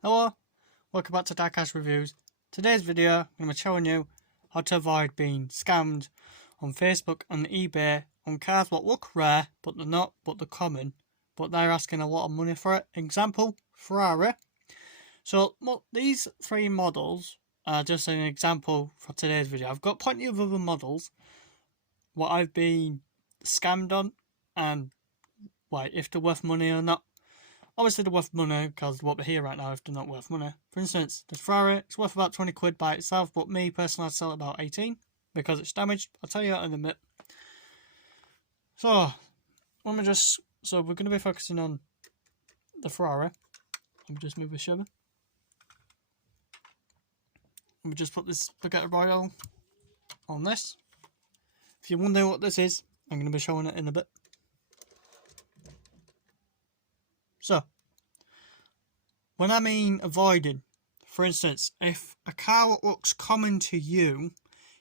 Hello, welcome back to Diecast Reviews. Today's video, I'm going to be showing you how to avoid being scammed on Facebook and eBay on cars what look rare, but they're not, but they're common, but they're asking a lot of money for it. Example, Ferrari. So look, these three models are just an example for today's video. I've got plenty of other models what I've been scammed on and like if they're worth money or not. Obviously they're worth money because what we're here right now if they're not worth money. For instance, the Ferrari, it's worth about 20 quid by itself, but me personally I'd sell it about 18 because it's damaged. I'll tell you that in a minute. So we're going to be focusing on the Ferrari. Let me just move this over. Let me just put this spaghetti royale on this. If you wonder what this is, I'm going to be showing it in a bit. So, when I mean avoiding, for instance, if a car looks common to you,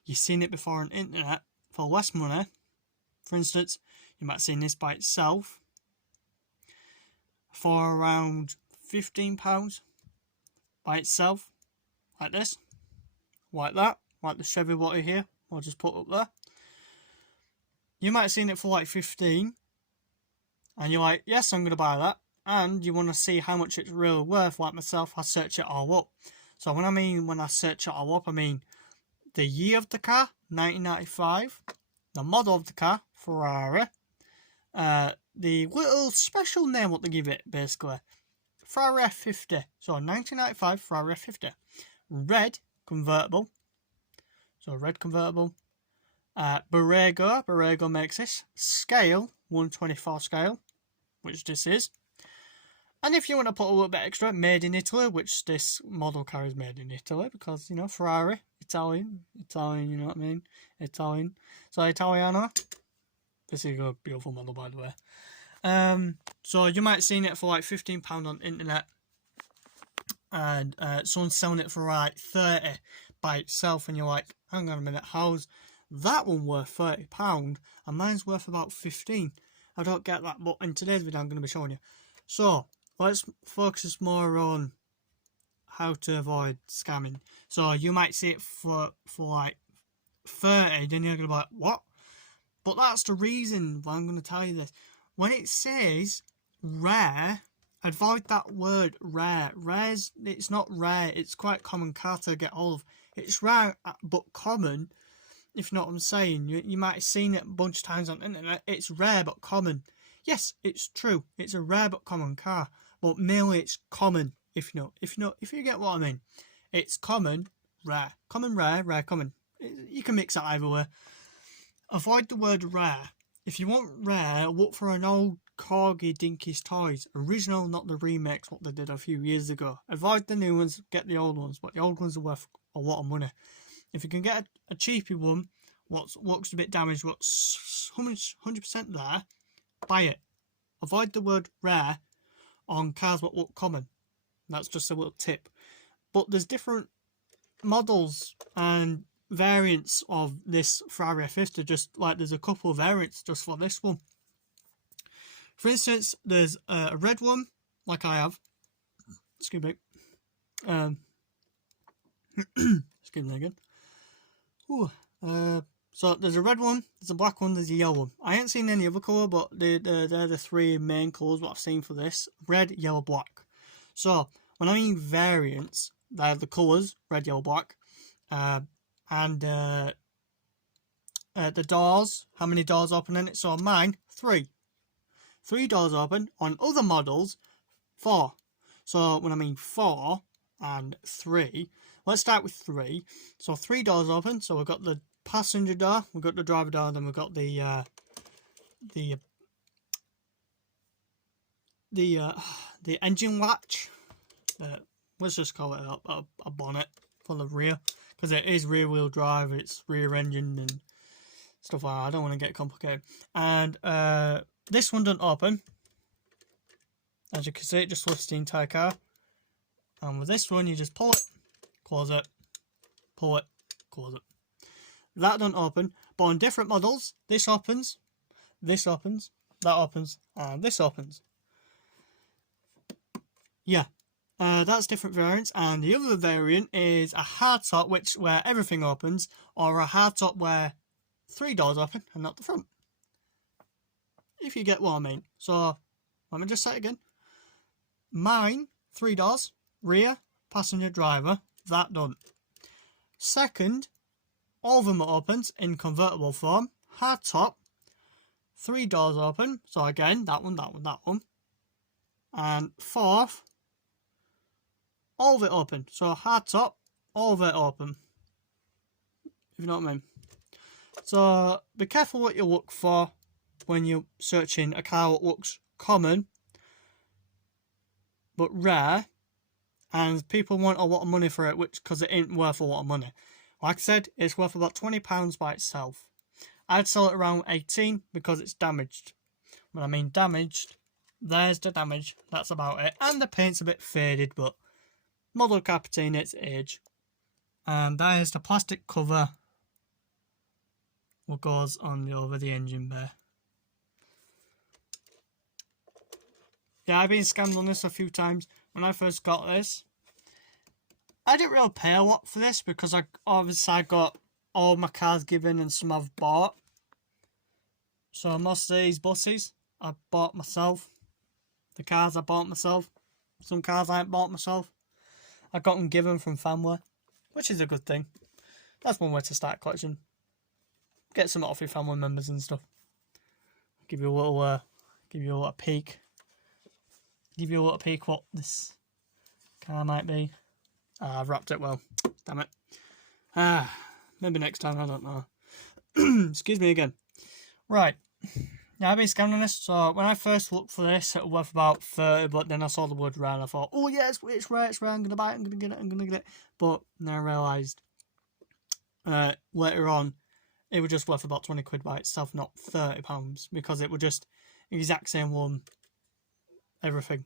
you've seen it before on the internet for less money, for instance, you might have seen this by itself for around £15 by itself, like this, like that, like the Chevy water here, I'll just put up there. You might have seen it for like 15 and you're like, yes, I'm going to buy that. And you want to see how much it's really worth, like myself, I search it all up. So when I search it all up, I mean the year of the car, 1995, the model of the car, Ferrari, the little special name what they give it, basically, Ferrari F50. So 1995 Ferrari F50, red convertible, so red convertible, Borrego makes this, scale, 1/24 scale, which this is. And if you want to put a little bit extra, made in Italy, which this model car is made in Italy, because, you know, Ferrari, Italian, you know what I mean? Italian. So, Italiano. This is a beautiful model, by the way. So, you might have seen it for like £15 on the internet. And someone's selling it for like 30 by itself. And you're like, hang on a minute, how's that one worth £30? And mine's worth about 15. I don't get that, but in today's video, I'm going to be showing you. So, let's focus more on how to avoid scamming. So you might see it for like 30, then you're going to be like, what? But that's the reason why I'm going to tell you this. When it says rare, avoid that word rare. It's not rare, it's quite common car to get hold of. It's rare but common, if you know what I'm saying. You might have seen it a bunch of times on the internet. It's rare but common. Yes, it's true. It's a rare but common car, but mainly it's common. If you get what I mean, it's common, rare, rare, common. You can mix that either way. Avoid the word rare. If you want rare, look for an old Corgi Dinky's Toys, original, not the remakes what they did a few years ago. Avoid the new ones, get the old ones, but the old ones are worth a lot of money. If you can get a cheapy one, what looks a bit damaged, what's 100% there, buy it. Avoid the word rare on cars that look common. That's just a little tip. But there's different models and variants of this Ferrari F50, just like there's a couple of variants just for this one. For instance, there's a red one, like I have. Excuse me. Excuse me again. Ooh, so there's a red one, there's a black one, there's a yellow one. I ain't seen any other colour, but they're the three main colours what I've seen for this. Red, yellow, black. So, when I mean variants, they're the colours, red, yellow, black. And the doors, how many doors open in it. So mine, 3. 3 doors open. On other models, 4. So when I mean 4 and 3, let's start with 3. So 3 doors open. So we've got the passenger door, we've got the driver door, then we've got the engine latch. Let's just call it a bonnet for the rear, because it is rear wheel drive, it's rear engine and stuff like that. I don't want to get complicated. And this one doesn't open. As you can see, it just lifts the entire car. And with this one, you just pull it, close it, pull it, close it. That doesn't open. But on different models, this opens, that opens, and this opens. Yeah. That's different variants, and the other variant is a hardtop, where everything opens, or a hardtop where 3 doors open and not the front. If you get what I mean. So let me just say it again. Mine, 3 doors, rear, passenger, driver. That done. Second, all of them are opens in convertible form. Hardtop, 3 doors open. So again, that one. And fourth, all of it open. So hardtop, all of it open. If you know what I mean. So be careful what you look for when you're searching a car that looks common but rare, and people want a lot of money for it, because it ain't worth a lot of money. Like I said, it's worth about £20 by itself. I'd sell it around 18 because it's damaged. When I mean damaged, there's the damage. That's about it. And the paint's a bit faded, but model car patina its age. And there's the plastic cover what goes on over the engine bay. Yeah, I've been scammed on this a few times. When I first got this, I didn't really pay a lot for this because I got all my cars given and some I've bought. So most of these buses I bought myself. The cars I bought myself. Some cars I ain't bought myself. I got them given from family, which is a good thing. That's one way to start collection. Get some off your family members and stuff. Give you a little peek. Give you a little peek what this car might be. I've wrapped it well. Damn it. Maybe next time, I don't know. Excuse me again. Right. Yeah, I've been scammed on this. So when I first looked for this, it was worth about 30, but then I saw the word rare and I thought, oh yeah, it's rare, I'm going to buy it, I'm going to get it. But then I realised later on, it was just worth about 20 quid by itself, not £30, because it was just exact same one, everything.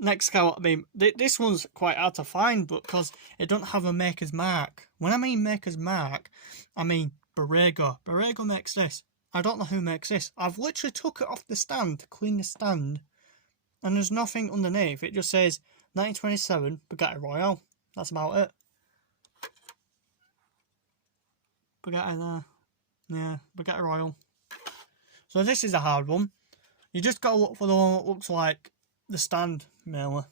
Next car, I mean, this one's quite hard to find, but because it don't have a maker's mark. When I mean maker's mark, I mean Borrego. Borrego makes this. I don't know who makes this. I've literally took it off the stand to clean the stand, and there's nothing underneath. It just says 1927 Bugatti Royale. That's about it. Bugatti there. Yeah, Bugatti Royale. So this is a hard one. You just got to look for the one that looks like the stand mailer.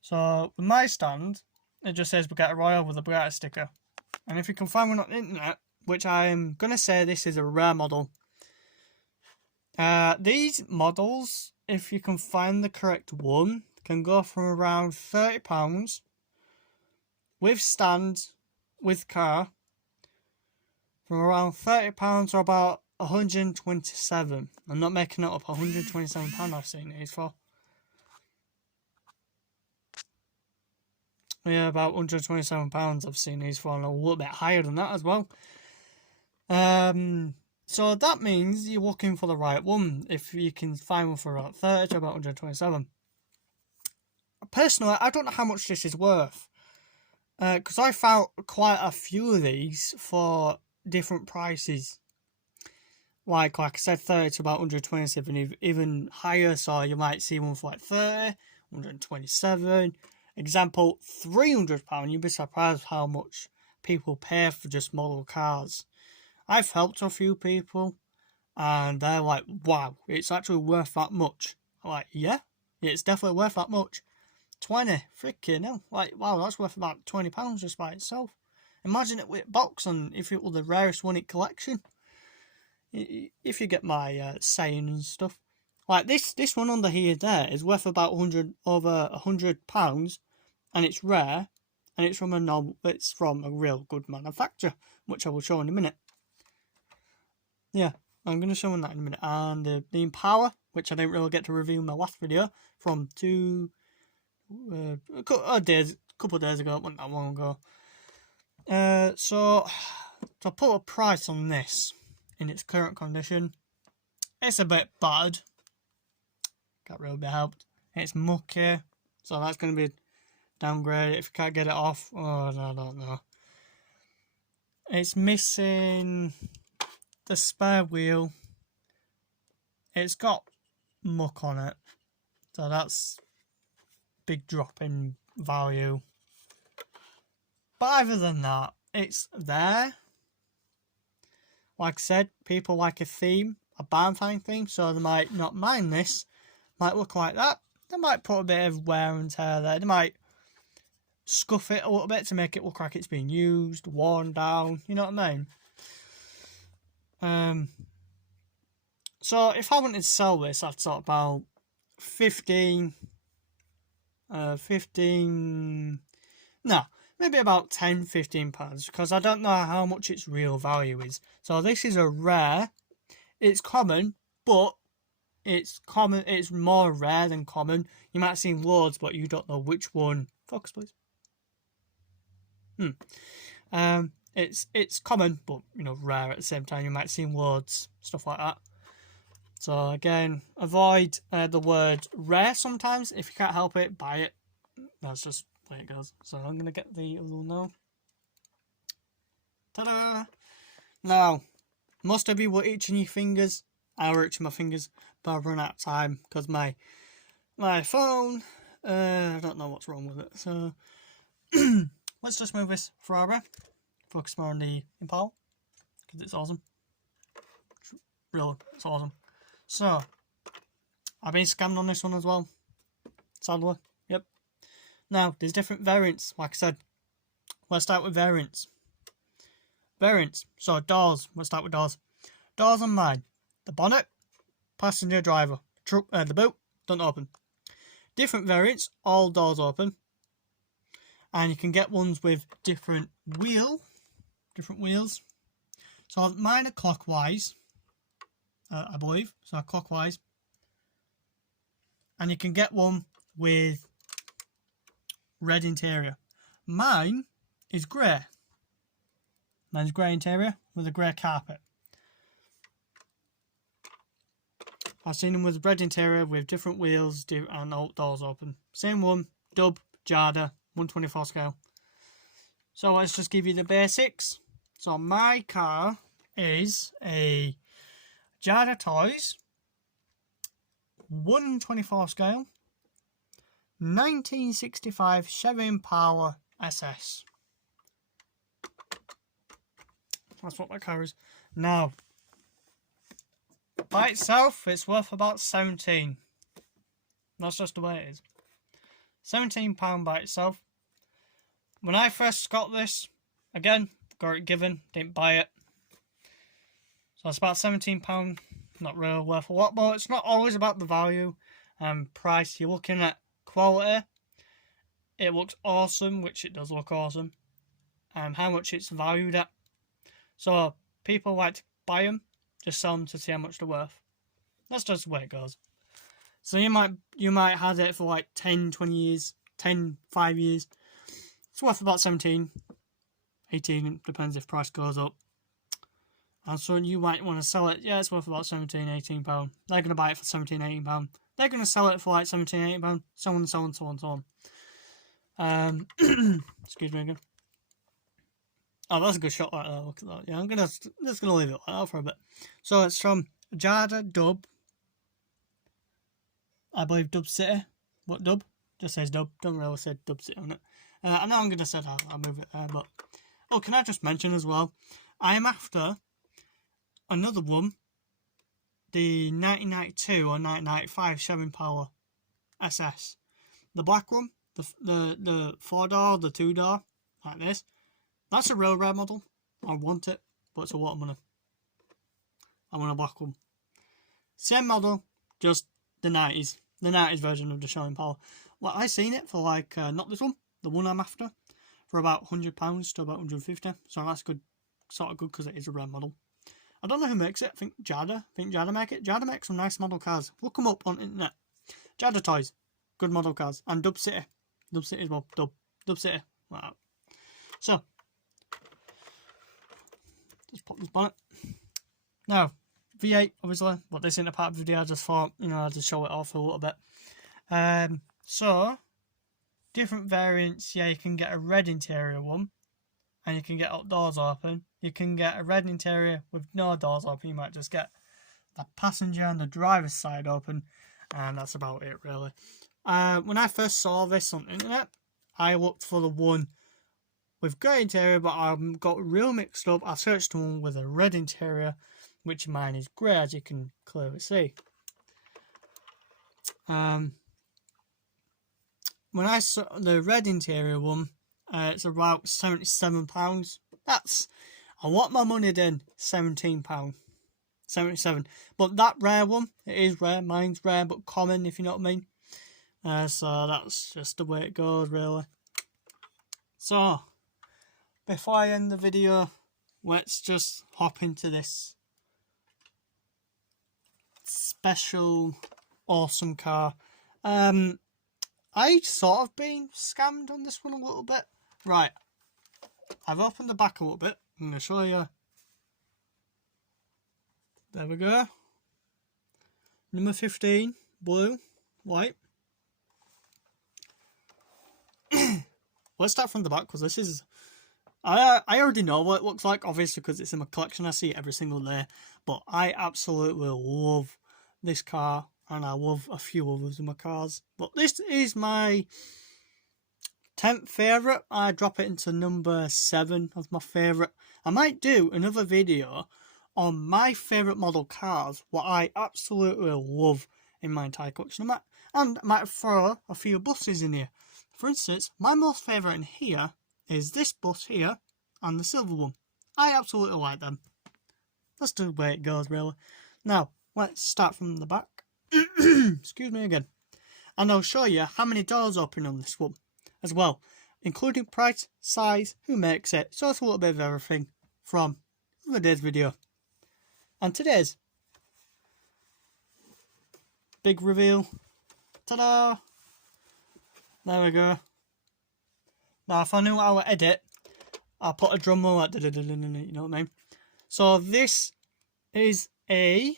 So with my stand, it just says Bugatti Royale with a Bugatti sticker. And if you can find one on the internet, which I'm going to say this is a rare model. These models, if you can find the correct one, can go from around £30 with stand, with car, from around £30 to about 127. I'm not making it up. £127 I've seen these for. Yeah, about £127 I've seen these for, and a little bit higher than that as well. So that means you're looking for the right one. If you can find one for about 30 to about 127. Personally, I don't know how much this is worth. Because I found quite a few of these for different prices. Like I said, 30 to about 127, even higher. So you might see one for like 30, 127. Example, £300. You'd be surprised how much people pay for just model cars. I've helped a few people, and they're like, wow, it's actually worth that much. I'm like, yeah, it's definitely worth that much. 20, freaking hell. Like, wow, that's worth about £20 just by itself. Imagine it with box, and if it was the rarest one in collection. If you get my saying and stuff. Like, this one under here there is worth about over £100, and it's rare, and it's from a real good manufacturer, which I will show in a minute. Yeah, I'm going to show that in a minute. And the Impala, which I didn't really get to review in my last video, from a couple of days ago, wasn't that long ago. So to put a price on this in its current condition, it's a bit bad. Can't really be helped. It's mucky, so that's going to be downgraded. If you can't get it off, I don't know. It's missing the spare wheel. It's got muck on it, so that's big drop in value. But other than that, it's there. Like I said, people like a theme, a barn-find theme, so they might not mind this. Might look like that. They might put a bit of wear and tear there. They might scuff it a little bit to make it look like it's been used, worn down. You know what I mean? So if I wanted to sell this, I'd talk about 15, maybe about 10, 15 pounds, because I don't know how much its real value is. So this is a rare. It's common, but it's more rare than common. You might have seen loads, but you don't know which one. Focus, please. It's common, but rare at the same time. You might have seen loads, stuff like that. So again, avoid the word rare sometimes. If you can't help it, buy it. That's just the way it goes. So I'm going to get the other one now. Ta-da! Now, most of you were itching your fingers. I were itching my fingers, but I've run out of time because my phone, I don't know what's wrong with it. So let's just move this Ferrari. Focus more on the Impala because it's awesome. Really, it's awesome. So, I've been scammed on this one as well. Sadly, yep. Now, there's different variants, like I said. Let's start with variants. So, doors. Let's start with doors. Doors on mine. The bonnet, passenger driver. The boot, don't open. Different variants, all doors open. And you can get ones with different wheels. So, mine are clockwise. I believe, so clockwise, and you can get one with red interior. Mine is grey. Mine's grey interior with a grey carpet. I've seen them with red interior with different wheels and all doors open. Same one, dub, Jada, 124 scale. So let's just give you the basics. So my car is a Jada Toys, 124 scale, 1965 Chevy Impala SS. That's what my car is. Now, by itself, it's worth about 17. That's just the way it is. £17 by itself. When I first got this, again, got it given, didn't buy it. So it's about £17, not really worth a lot, but it's not always about the value and price. You're looking at quality. It looks awesome, which it does look awesome, and how much it's valued at. So people like to buy them, just sell them to see how much they're worth. That's just the way it goes. So you might have it for like 10, 20 years, 5 years. It's worth about 17, 18, it depends if price goes up. And so you might want to sell it. Yeah, it's worth about 17, 18 pound. They're going to buy it for 17, 18 pound. They're going to sell it for like 17, 18 pound. So on, so on, so on, so on. Excuse me again. Oh, that's a good shot right there. Look at that. Yeah, I'm just gonna leave it like that for a bit. So it's from Jada Dub. I believe Dub City. What Dub? Just says Dub. Don't really say Dub City on it. I know I'm gonna say that. I'll move it there, but can I just mention as well? I am after another one, the 1992 or 1995 Chevy Impala SS, the black one, the 4-door, the 2-door, like this. That's a real rare model. I want it, but it's a lot of money. I want a black one. Same model, just the 90s version of the Chevy Impala. Well, I seen it for like not this one, the one I'm after, for about £100 to about 150. So that's good, sort of good because it is a rare model. I don't know who makes it. I think Jada make it. Jada makes some nice model cars. Look them up on internet. Jada Toys, good model cars, and Dub City as well. Dub City. Wow. So just pop this bonnet. Now V8, obviously, but this isn't a part of the video. I just thought I'd just show it off a little bit. So different variants. Yeah, you can get a red interior one, and you can get doors open. You can get a red interior with no doors open. You might just get the passenger and the driver's side open, and that's about it really. when I first saw this on the internet, I looked for the one with grey interior, but I got real mixed up. I searched the one with a red interior, which mine is grey, as you can clearly see. When I saw the red interior one, it's about £77. That's a lot more money than £17. 77. But that rare one, it is rare. Mine's rare but common, if you know what I mean. So that's just the way it goes, really. So, before I end the video, let's just hop into this special, awesome car. I sort of been scammed on this one a little bit. Right, I've opened the back a little bit. I'm going to show you. There we go. Number 15, blue, white. Let's start from the back, because this is... I already know what it looks like, obviously, because it's in my collection. I see it every single day. But I absolutely love this car, and I love a few others in my cars. But this is my 10th favourite. I drop it into number 7 as my favourite. I might do another video on my favourite model cars, what I absolutely love in my entire collection. And I might throw a few buses in here. For instance, my most favourite in here is this bus here and the silver one. I absolutely like them. That's the way it goes, really. Now, let's start from the back. Excuse me again. And I'll show you how many doors open on this one as well, including price, size, who makes it. So it's a little bit of everything from today's video. And today's big reveal. Ta-da! There we go. Now, if I knew how to edit, I'll put a drum roll like, you know what I mean? So this is a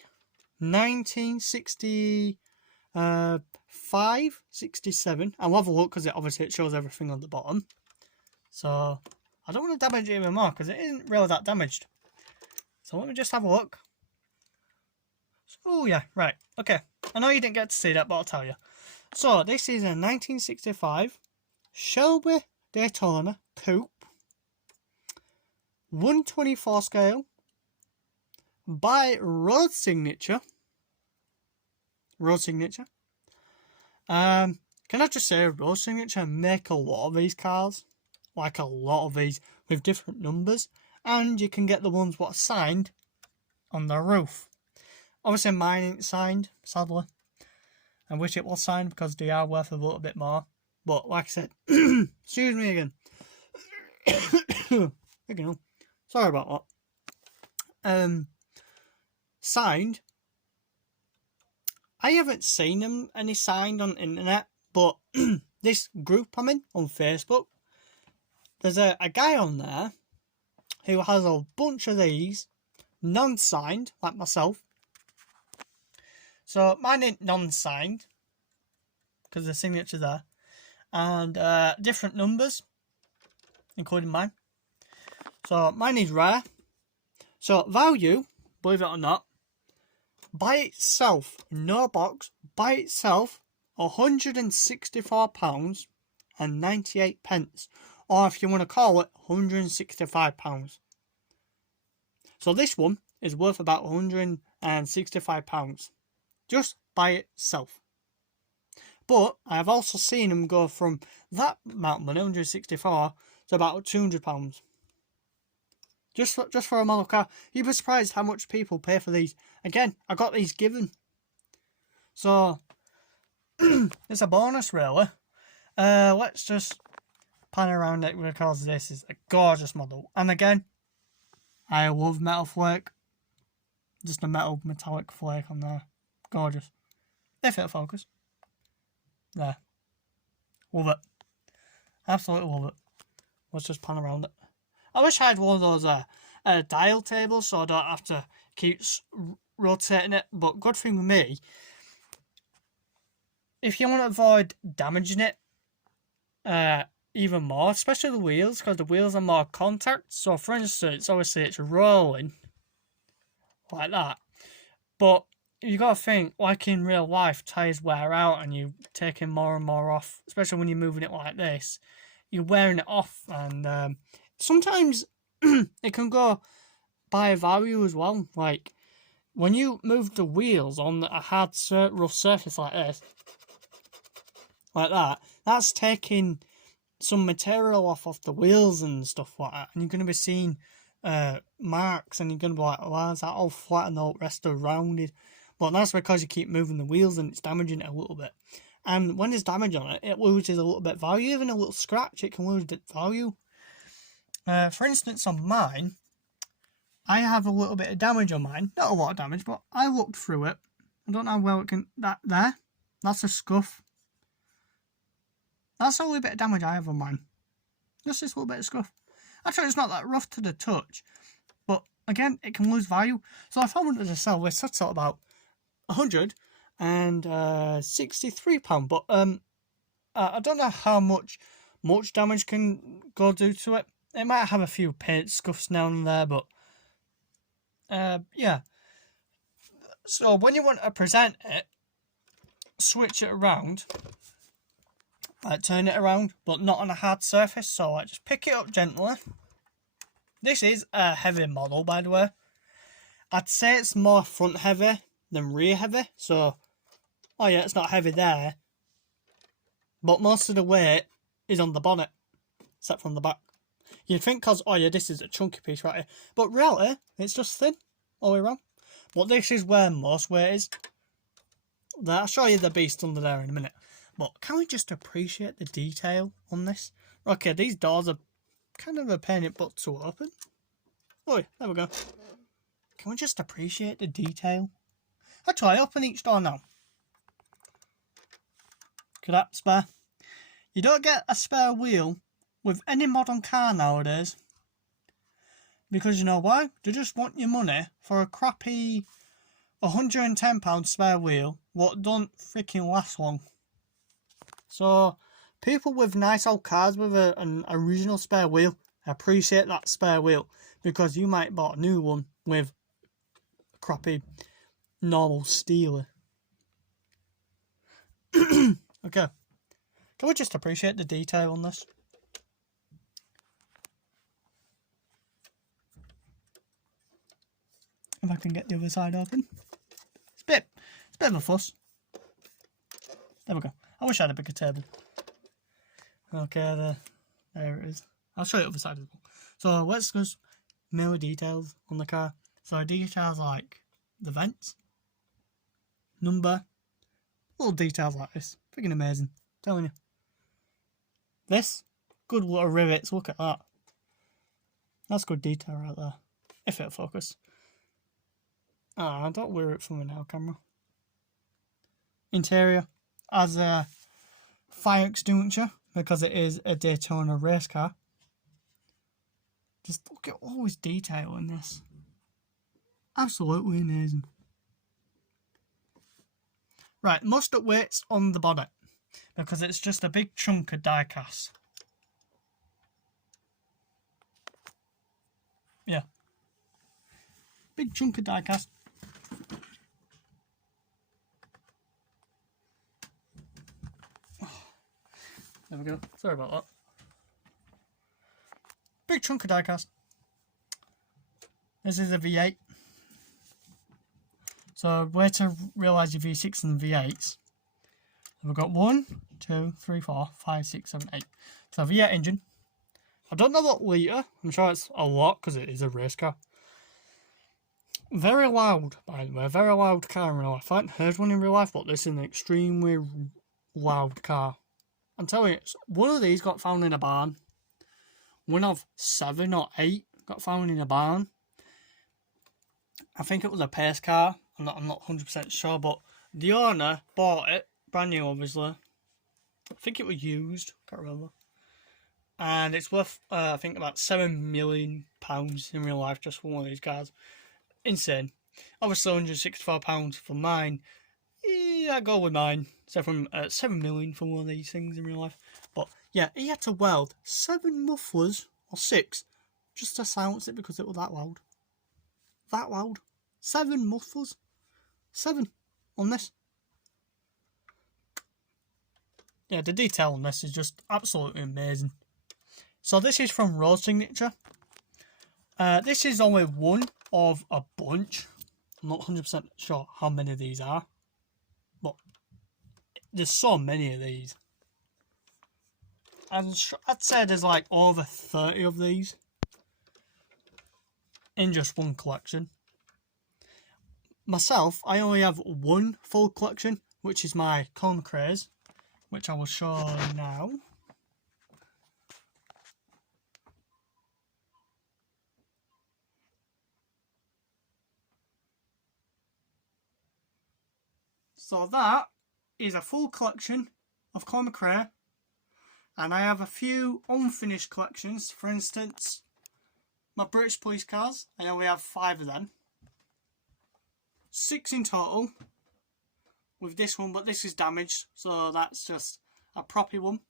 1965, 67. I'll have a look because it shows everything on the bottom. So I don't want to damage it even more because it isn't really that damaged. So let me just have a look. Oh yeah, right, okay. I know you didn't get to see that, but I'll tell you. So this is a 1965 Shelby Daytona Coupe, 124 scale, by Road Signature. Can I just say, Road Signature make a lot of these cars, like a lot of these, with different numbers, and you can get the ones what are signed on the roof. Obviously mine ain't signed, sadly. I wish it was signed because they are worth a little bit more. But like I said, excuse me again. Sorry about that. Signed. I haven't seen them any signed on the internet, but this group I'm in on Facebook, there's a guy on there who has a bunch of these non-signed, like myself. So mine ain't non-signed because the signature's there, and different numbers, including mine. So mine is rare. So value, believe it or not, by itself, no box, by itself, £164 and 98 pence, or if you want to call it, £165. So this one is worth about £165. Just by itself. But I have also seen them go from that amount of money, 164, to about £200. Just for a model car. You'd be surprised how much people pay for these. Again, I got these given. So, it's a bonus, really. Let's just pan around it because this is a gorgeous model. And again, I love metal flake. Just a metallic flake on there. Gorgeous. If it'll focus. There. Love it. Absolutely love it. Let's just pan around it. I wish I had one of those dial tables so I don't have to keep rotating it. But good thing with me, if you want to avoid damaging it even more, especially the wheels, because the wheels are more contact. So for instance, obviously it's rolling like that. But you got to think, like in real life, tyres wear out and you're taking more and more off, especially when you're moving it like this. You're wearing it off, and sometimes it can go by value as well. Like, when you move the wheels on a hard, rough surface like this, like that, that's taking some material off the wheels and stuff like that. And you're going to be seeing marks, and you're going to be like, why is that all flat and the rest are rounded? But that's because you keep moving the wheels and it's damaging it a little bit. And when there's damage on it, it loses a little bit of value. Even a little scratch, it can lose its value. For instance, on mine, I have a little bit of damage on mine. Not a lot of damage, but I looked through it. I don't know where it can... That there, that's a scuff. That's the only bit of damage I have on mine. Just this little bit of scuff. Actually, it's not that rough to the touch. But, again, it can lose value. So if I wanted to sell this, I'd sell about £163. But I don't know how much damage can go due to it. It might have a few paint scuffs now and there, but yeah. So when you want to present it, switch it around, turn it around, but not on a hard surface. So just pick it up gently. This is a heavy model, by the way. I'd say it's more front heavy than rear heavy. So, oh yeah, it's not heavy there, but most of the weight is on the bonnet, except from the back. You'd think, because, oh yeah, this is a chunky piece right here, but really, it's just thin all the way around. But this is where most weight is. I'll show you the beast under there in a minute. But can we just appreciate the detail on this? Okay, these doors are kind of a pain in the butt to open. Oh, there we go. Can we just appreciate the detail? Actually, open each door now. Look at that spare. You don't get a spare wheel with any modern car nowadays. Because you know why? They just want your money for a crappy £110 spare wheel what don't freaking last long. So, people with nice old cars with an original spare wheel appreciate that spare wheel, because you might bought a new one with a crappy normal Steeler. Okay. Can we just appreciate the detail on this? If I can get the other side open. It's a bit of a fuss. There we go. I wish I had a bigger table. Okay, there it is. I'll show you the other side as well. So let's just more details on the car. So details like the vents, number, little details like this. Freaking amazing. I'm telling you. This, good little rivets. Look at that. That's good detail right there. If it'll focus. Ah, don't wear it from an now camera. Interior as a fire extinguisher, because it is a Daytona race car. Just look at all this detail in this. Absolutely amazing. Right, mustard weights on the bonnet, because it's just a big chunk of die cast. Yeah. Big chunk of die cast. There we go. Sorry about that. Big chunk of die cast. This is a V8. So, where to realise your V6 and V8s. We've got 1, 2, 3, 4, 5, 6, 7, 8. So, V8 engine. I don't know what litre. I'm sure it's a lot because it is a race car. Very loud, by the way. Very loud car in real life. I haven't heard one in real life, but this is an extremely loud car. I'm telling you, one of these got found in a barn. One of 7 or 8 got found in a barn. I think it was a pace car. I'm not 100% sure, but the owner bought it, brand new obviously. I think it was used, can't remember. And it's worth, I think, about £7 million in real life, just for one of these cars. Insane. Obviously, £164 for mine. Yeah, I go with mine. So from 7 million for one of these things in real life. But yeah, he had to weld 7 mufflers, or 6, just to silence it because it was that loud. That loud. 7 mufflers. 7 on this. Yeah, the detail on this is just absolutely amazing. So this is from Rose Signature. This is only one of a bunch. I'm not 100% sure how many of these are, but there's so many of these. I'd say there's like over 30 of these in just one collection. Myself, I only have one full collection, which is my Cone Craze, which I will show now. So that is a full collection of Cormac Cray, and I have a few unfinished collections. For instance, my British police cars, I only have 5 of them. 6 in total with this one, but this is damaged, so that's just a proppy one.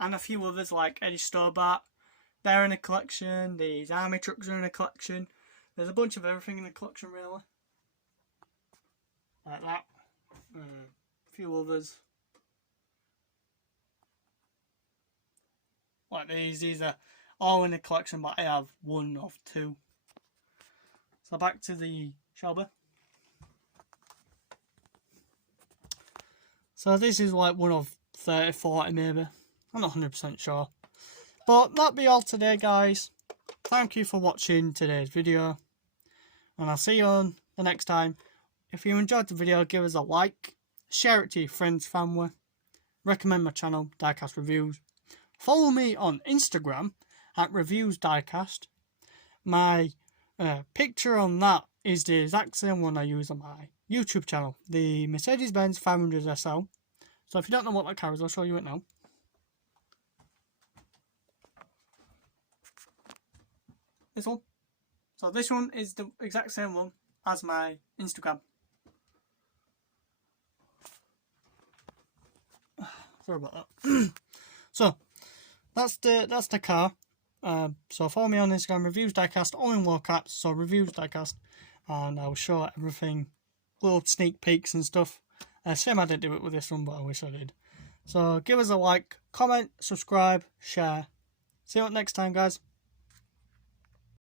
And a few others like Eddie Stobart, they're in a collection. These army trucks are in a collection. There's a bunch of everything in the collection, really. Like that. A few others. Like these are all in the collection, but I have one of 2. So back to the Shelby. So this is like one of 30, 40 maybe. I'm not 100% sure. But that'll be all today, guys. Thank you for watching today's video. And I'll see you on the next time. If you enjoyed the video, give us a like. Share it to your friends, family. Recommend my channel, Diecast Reviews. Follow me on Instagram at ReviewsDiecast. My picture on that is the exact same one I use on my YouTube channel, the Mercedes-Benz 500 SL. So if you don't know what that car is, I'll show you it now. This one. So this one is the exact same one as my Instagram. Sorry about that. So that's the car. So follow me on Instagram, Reviews Diecast, all in low caps. So Reviews Diecast, and I'll show everything, little sneak peeks and stuff. Same I didn't do it with this one, but I wish I did. So give us a like, comment, subscribe, share. See you next time, guys.